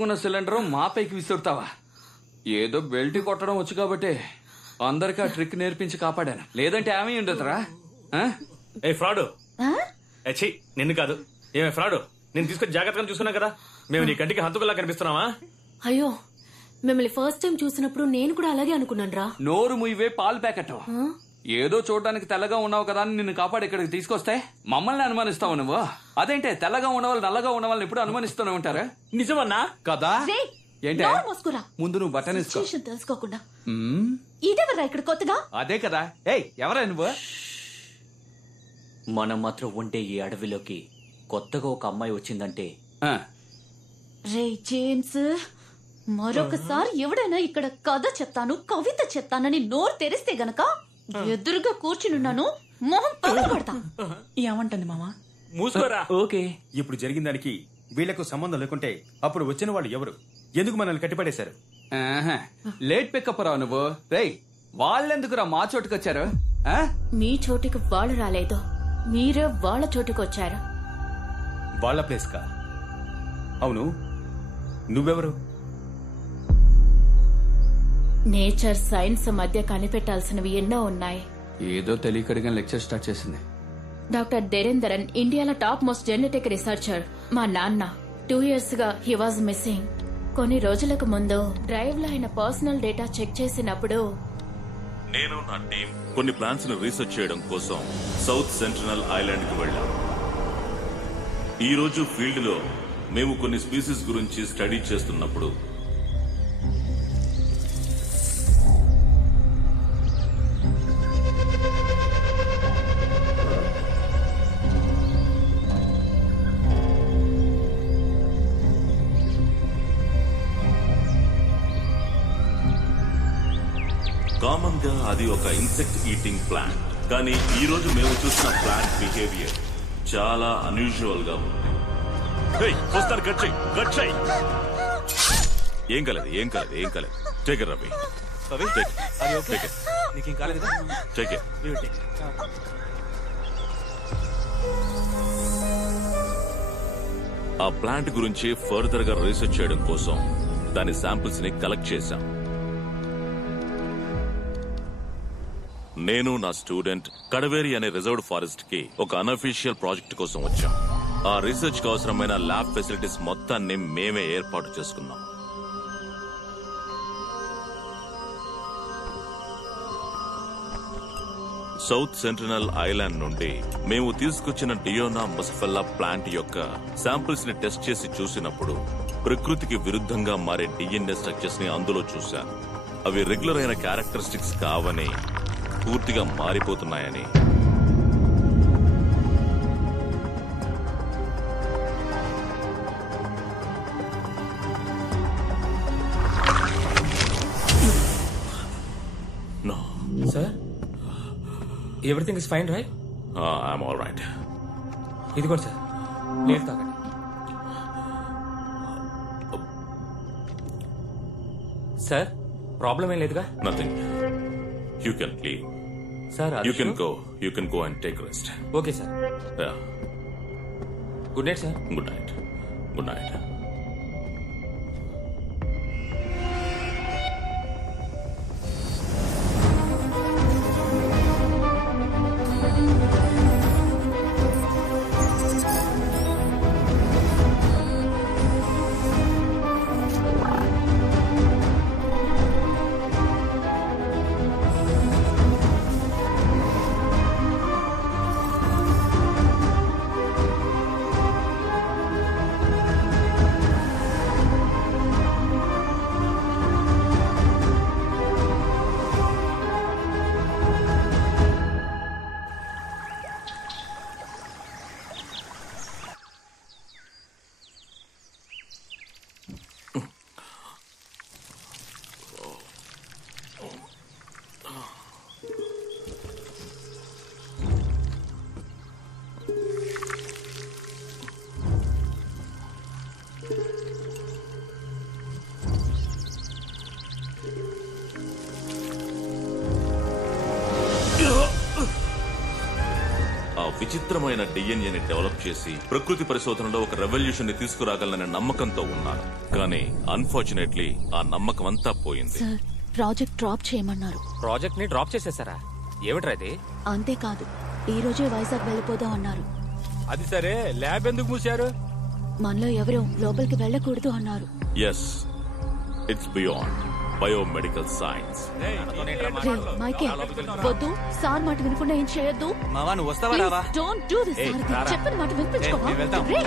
పట్టుకున్న సిలిండర్ మా పైకి విసురుతావా? ఏదో బెల్ట్ కొట్టడం వచ్చు కాబట్టి అందరికి ఆ ట్రిక్ నేర్పించి కాపాడాను. లేదంటే ఏమీ ఉండదురా. ఏ ఫ్రాడ్, నిన్ను కాదు. ఏమే ఫ్రాడ్, నేను తీసుకొని జాగ్రత్తగా చూసుకున్నా కదా. మేము నీ కంటికి హంతకుల్లా కనిపిస్తున్నావా? అయ్యో, మిమ్మల్ని ఫస్ట్ టైం చూసినప్పుడు నేను కూడా అలాగే అనుకున్నాను రా. నోరు ముయ్యవే పాలు ప్యాకెట్. ఏదో చూడడానికి తెల్లగా ఉన్నావు కదా అని నిన్ను కాపాడి ఇక్కడికి తీసుకొస్తే మమ్మల్ని అనుమానిస్తావు నువ్వు. అదేంటే తెల్లగా ఉన్నవాళ్ళు నల్లగా ఉన్న వాళ్ళని ఎప్పుడు అనుమానిస్తూనే ఉంటారా? నిజమన్నా కదా? ఏంటే ముందు నువ్వు బటన్ తెలుసుకోకుండా ఇదేవరా ఇక్కడ కొత్తగా? అదే కదా. ఏయ్ ఎవరా నువ్వు? మనం మాత్రం ఉండే ఈ అడవిలోకి కొత్తగా ఒక అమ్మాయి వచ్చిందంటే రే జేమ్స్, మరొకసారి ఎవడైనా ఇక్కడ కథ చెప్తాను కవిత చెప్తానని నోరు తెరిస్తే గనక ఎదురుగా కూర్చునున్నాను, మొహం పడతా. ఏమంటుంది మామా? మూసుకోరా. ఓకే, ఇప్పుడు జరిగిన దానికి వీళ్లకు సంబంధం లేకుంటే అప్పుడు వచ్చిన వాళ్ళు ఎవరు? ఎందుకు మనల్ని కట్టిపడేశారు? లేట్ పికప్ రావు నువ్వు. రేయ్ వాళ్ళెందుకురా మా చోటుకొచ్చారు? మీ చోటికి వాళ్ళు రాలేదు, మీరే వాళ్ళ చోటుకు వచ్చారు. వాళ్ళ ప్లేస్ కా? అవును, నువ్వెవరు? నేచర్ సైన్స్ మధ్య కనిపెట్టాల్సినవి ఎన్నో ఉన్నాయి. ఏదో తెలియకడిగా లెక్చర్ స్టార్ట్ చేసింది. డాక్టర్ దేరేందరన్ ఇండియాలో టాప్ మోస్ట్ జెనెటిక్ రీసెర్చర్. మా నాన్న 2 years గా హీ వాజ్ మిస్సింగ్. కొన్ని రోజులకు ముందు డ్రైవ్ లో ఆయన పర్సనల్ డేటా చెక్ చేసినప్పుడు నేను నా టీం కొన్ని ప్లాన్స్ ను రీసెర్చ్ చేయడం కోసం సౌత్ సెంట్రల్ ఐలాండ్ కి వెళ్ళాం. ఈ రోజు ఫీల్డ్ లో మేము కొన్ని స్పీసీస్ గురించి స్టడీ చేస్తున్నప్పుడు కామన్ గా అది ఒక ఇన్సెక్ట్ ఈటింగ్ ప్లాంట్. కానీ ఈ రోజు మేము చూసిన ప్లాంట్ బిహేవియర్ చాలా అన్యూజువల్ గా ఉంది. ఏం కాలేదు, ఏం కాలేదు, ఏం కాలేదు. Take it Ravi. Take it. ఆ ప్లాంట్ గురించి ఫర్దర్ గా రీసెర్చ్ చేయడం కోసం దాని శాంపిల్స్ ని కలెక్ట్ చేశాం. నేను నా స్టూడెంట్ కడవేరి అనే రిజర్వ్డ్ ఫారెస్ట్ కి ఒక అన్అఫీషియల్ ప్రాజెక్ట్ కోసం వచ్చాం. ఆ రీసెర్చ్ కి అవసరమైన ల్యాబ్ ఫెసిలిటీస్ మొత్తాన్ని మేమే ఏర్పాటు చేసుకున్నాం. సౌత్ సెంట్రల్ ఐలాండ్ నుండి మేము తీసుకొచ్చిన డియోనా ముసఫెల్లా ప్లాంట్ యొక్క శాంపిల్స్ ని టెస్ట్ చేసి చూసినప్పుడు ప్రకృతికి విరుద్ధంగా మారే డిఎన్ఏ స్ట్రక్చర్స్ ని అందులో చూశాను. అవి రెగ్యులర్ అయిన క్యారెక్టరిస్టిక్స్ కావని, పూర్తిగా మారిపోతున్నాయని. No sir, everything is fine right? I'm all right. ఇది కూడా సార్, నీళ్ళు తాగండి. సార్, ప్రాబ్లం ఏం లేదుగా? Nothing. You can leave. Sir, you can go. You can go and take rest. Okay, sir. Yeah. Good night, sir. Good night. Good night. విచిత్రమైన డిఎన్ఏని develop చేసి ప్రకృతి పరిశోధనలో ఒక రెవల్యూషన్ ని తీసుకురాగలననే నమ్మకంతో ఉన్నాను. కానీ అన్ఫార్చునేట్లీ ఆ నమ్మకం అంతా పోయింది. సార్ ప్రాజెక్ట్ డ్రాప్ చేయమన్నారు. ప్రాజెక్ట్ ని డ్రాప్ చేసేసారా? ఏమిట్రా ఇది? అంతేకాదు ఈ రోజే వైజాగ్ వెళ్ళిపోదాం అన్నారు. అది సరే, ల్యాబ్ ఎందుకు మూసారు? మనలో ఎవరూ లోపలికి వెళ్ళకూడదు అన్నారు. Yes, it's beyond biomedical science. రే మైకే, వద్దు సార్ మాట వినకుండా ఏం చేయొద్దు. మావా నువ్వు వస్తావా రావా? డోంట్ డూ దిస్ సారథి. చెప్పిన మాట వినిపించుకోవా? రే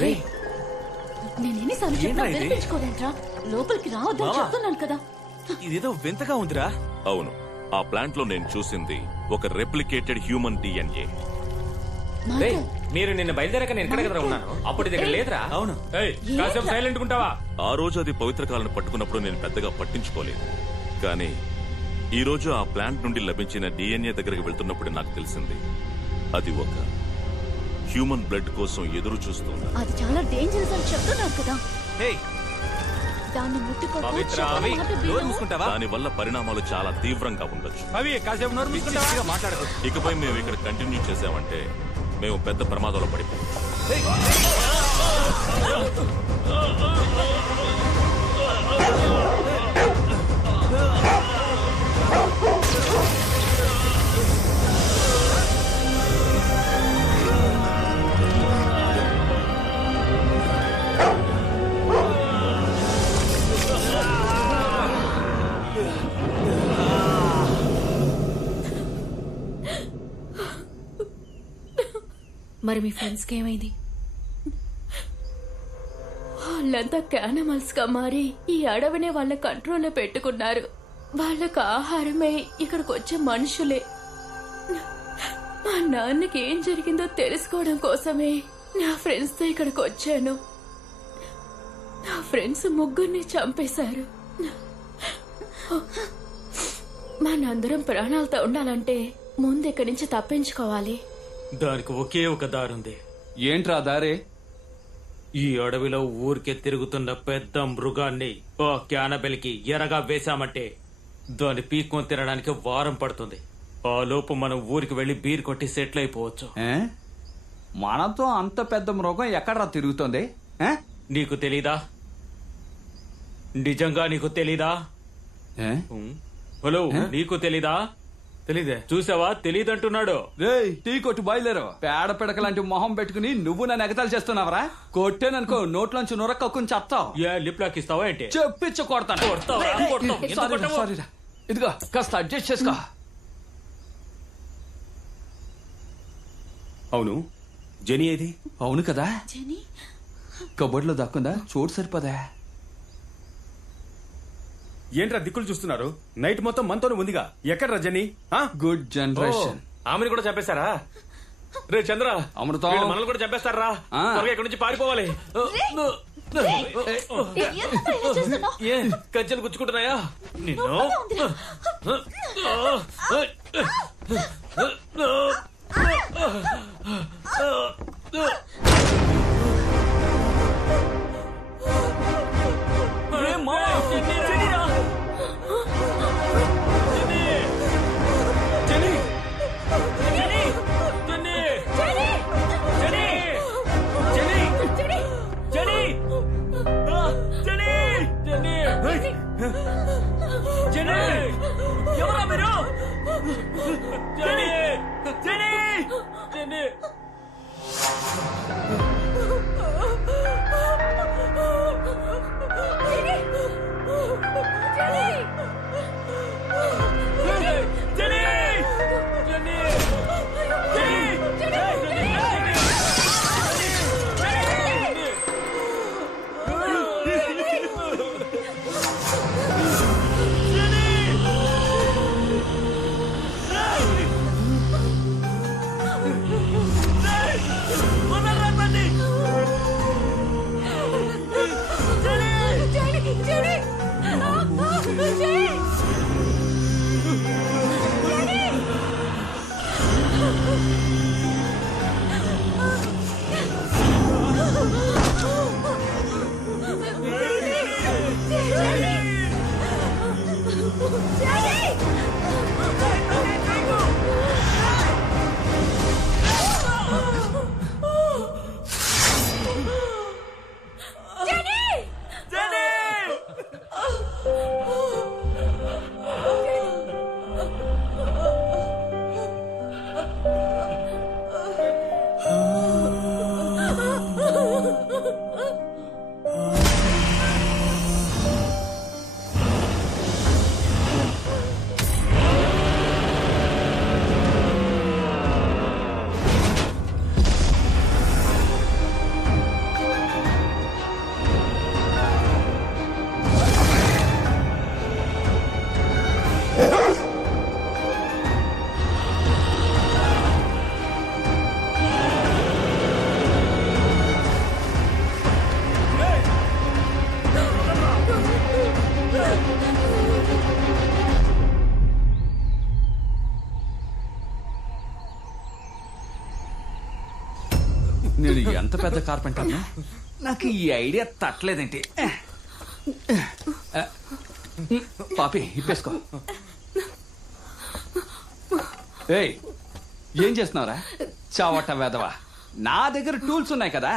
రే నేను ఎన్నిసార్లు చెప్పినా వినిపించుకోలేంట్రా? లోపలికి రావద్దని చెప్తున్నాను కదా. ఇదేదో వింతగా ఉందిరా. అవును, ఆ ప్లాంట్ లో నేను చూసింది ఒక రెప్లికేటెడ్ హ్యూమన్ డిఎన్ఏ. మీరు నిన్న బయలుదేరాక నేను ఇక్కడ కదా ఉన్నాను. అప్పుడు దగ్గర లేదురా. అవును. కాసేపు సైలెంట్ ఉంటావా? ఆ రోజు అది పవిత్ర కాలను పట్టుకున్నప్పుడు నేను పెద్దగా పట్టించుకోలేదు. కానీ ఈ రోజు ఆ ప్లాంట్ నుండి లభించిన డిఎన్ఏ దగ్గరికి వెళ్తున్నప్పుడు నాకు తెలిసింది అది ఒక హ్యూమన్ బ్లడ్ కోసం ఎదురు చూస్తుంది. అది చాలా డేంజరస్ అని చెప్తున్నారు కదా. దాన్ని దాని వల్ల పరిణామాలు చాలా తీవ్రంగా ఉండొచ్చు. ఇకపై మేము ఇక్కడ కంటిన్యూ చేసామంటే మేము పెద్ద ప్రమాదంలో పడిపోతాం. మరి మీ ఫ్రెండ్స్ కి ఏమైంది? వాళ్ళంతా క్యానిమల్స్ గా మారి ఈ అడవినే వాళ్ళ కంట్రోల్లో పెట్టుకున్నారు. వాళ్ళకు ఆహారమే ఇక్కడికి వచ్చే మనుషులే. మా నాన్నకి ఏం జరిగిందో తెలుసుకోవడం కోసమే నా ఫ్రెండ్స్ తో ఇక్కడికి వచ్చాను. నా ఫ్రెండ్స్ ముగ్గురిని చంపేశారు. మనందరం ప్రాణాలతో ఉండాలంటే ముందు ఇక్కడి నుంచి తప్పించుకోవాలి. దానికి ఒకే ఒక దారుంది. ఏంట్రా దారే? ఈ అడవిలో ఊరికే తిరుగుతున్న పెద్ద మృగాన్ని ఆ క్యానబెల్ కి ఎరగా వేశామంటే దాన్ని పీక్కొని తినడానికి వారం పడుతుంది. ఆ లోపు మనం ఊరికి వెళ్లి బీర్ కొట్టి సెటిల్ అయిపోవచ్చు. మనతో అంత పెద్ద మృగం ఎక్కడరా తిరుగుతుంది? నీకు తెలీదా? నిజంగా నీకు తెలీదా? హలో, నీకు తెలీదా? తెలీదే. చూసావా, తెలీదంటున్నాడు. రేయ్, టీ కొట్టు బయలుదేరు. పేడ పిడక లాంటి మొహం పెట్టుకుని నువ్వు నన్ను ఎగతాలు చేస్తున్నావరా? కొట్టేననుకో నోట్లోంచి నొరక్కని చెప్తావు. లిప్ లాక్ ఇస్తావా ఏంటి? చెప్పించు కొడతాను. సారీరా, ఇదిగో కాస్త అడ్జస్ట్ చేసుకో. అవును, జెనీ ఏది? అవును కదా, కబోర్డ్ లో దక్కుందా? చోటు సరిపోదా? ఏంట్రా దిక్కులు చూస్తున్నారు? నైట్ మొత్తం మనతోనే ఉందిగా. ఎక్కడ రజని? Good generation. ఆమెను కూడా చంపేశారా? రే చంద్ర, అమృతం మనల్ని కూడా చంపేస్తారా? ఇక్కడి నుంచి పారిపోవాలి. ఏ కజ్జలు గుచ్చుకుంటున్నాయా నిన్ను? నేను ఎంత పెద్ద కార్పెంటర్ నాకు ఈ ఐడియా తట్టలేదేంటి. పాపి ఇప్పేసుకో. ఏయ్ ఏం చేస్తున్నావురా చావట వేదవా? నా దగ్గర టూల్స్ ఉన్నాయి కదా,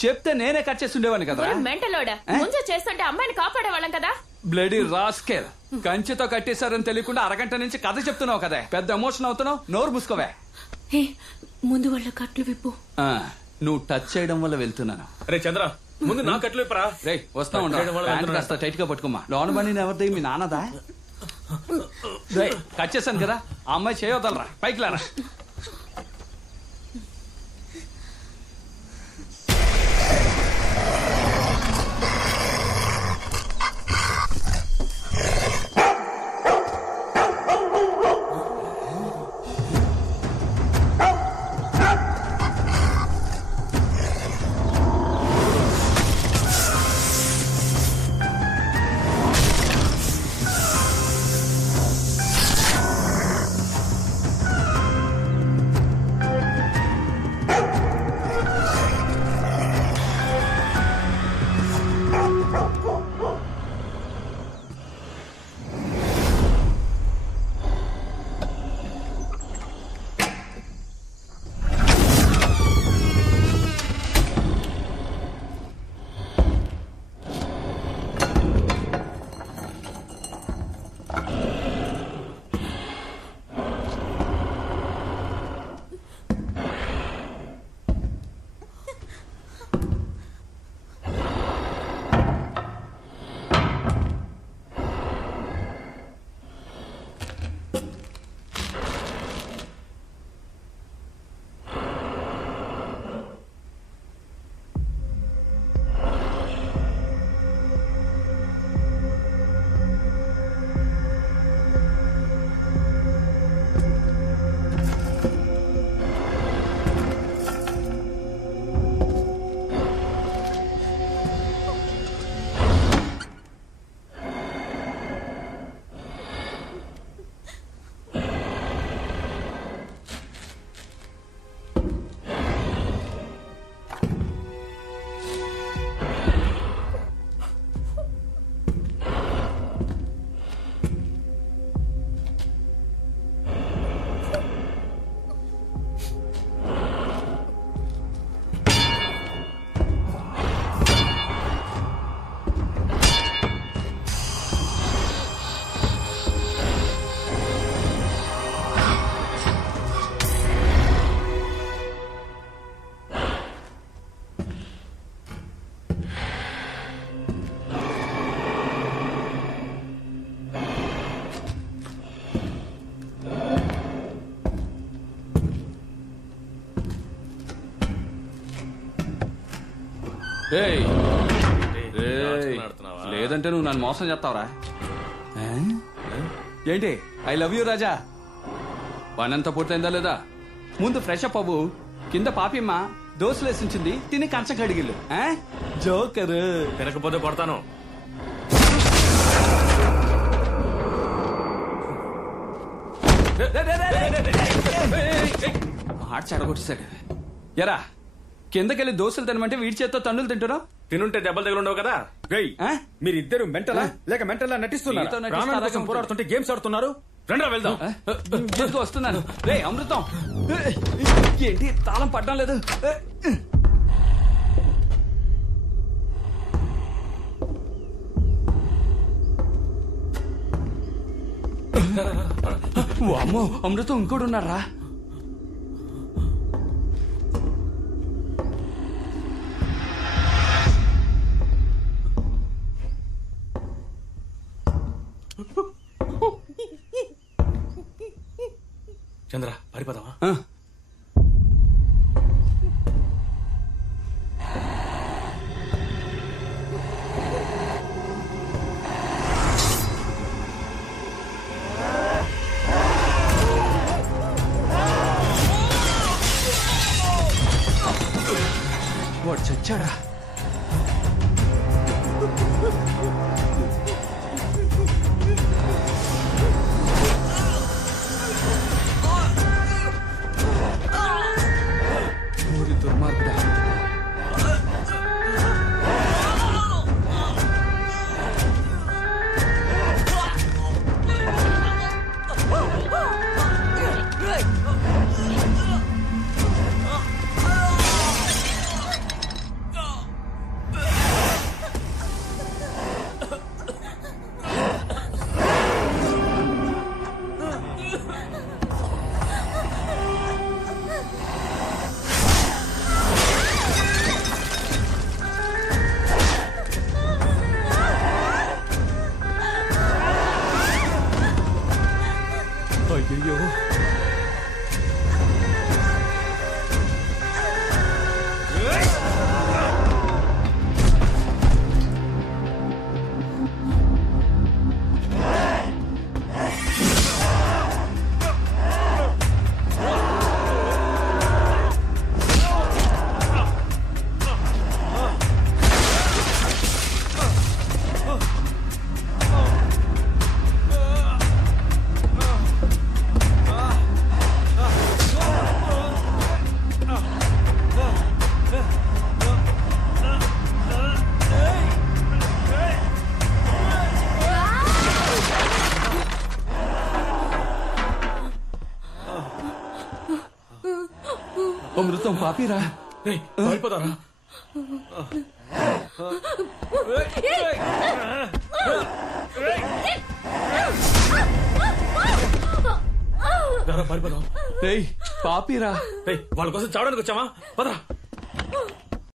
చెప్తే నేనే కట్ చేసి ఉండేవాడిని కదా. మెంటలోడా ముందు చేస్తుంటే అమ్మాయిని కాపాడేవాళ్ళం కదా. బ్లడీ రాస్కెల్, కంచెతో కట్టేశారని తెలియకుండా అరగంట నుంచి కథ చెప్తున్నావు కదా, పెద్ద ఎమోషన్ అవుతున్నావు. నోరు మూసుకోవే. ముందు వాళ్ళ కట్లు విప్పు. నువ్వు టచ్ చేయడం వల్ల వెళ్తున్నాను. రే చంద్ర, ముందు నా కట్లు విప్పరా. రే వస్తా ఉండు, కాస్త టైట్ గా పట్టుకోమ్మా. లోన బండి ఎవరిది? మీ నాన్నదా? రే కట్ చేశాను కదా, ఆ అమ్మాయి చేయవదలరా, పైకి లారా. లేదంటే నువ్వు నన్ను మోసం చేస్తావురా. ఏంటి ఐ లవ్ యూ రాజా? పనంతా పూర్తయిందా లేదా? ముందు ఫ్రెష్ అప్ అవ్వు. కింద పాపిమ్మ దోశలేసించింది, తిని కంచ కడిగిల్లు. జోకర్ తినకపోతే కొడతాను. మాట చెడగొట్టేశాడు. ఎరా కిందకెళ్ళి దోశలు తినమంటే వీడి చేత్తో తన్నులు తింటున్నావు. తినుంటే దెబ్బలు తగిలి ఉండవు కదా. మీరిద్దరు మెంటలా లేక మెంటలా నటిస్తున్నారు? పోరాడుతుంటే గేమ్స్ ఆడుతున్నారు. రండి వెళ్దాం. వస్తున్నాను. రే అమృతం, ఏంటి తాళం పడ్డం లేదు? అమ్మో అమృతం ఇంకోటి ఉన్నారా? చంద్ర పారిపోదామా? వాడు చచ్చాడా? దుర్మార్గుడా. అమృతం పాపిరా. పారిపోతారా? పాపిరా. వాళ్ళ కోసం చావడానికి వచ్చామా? పదరా.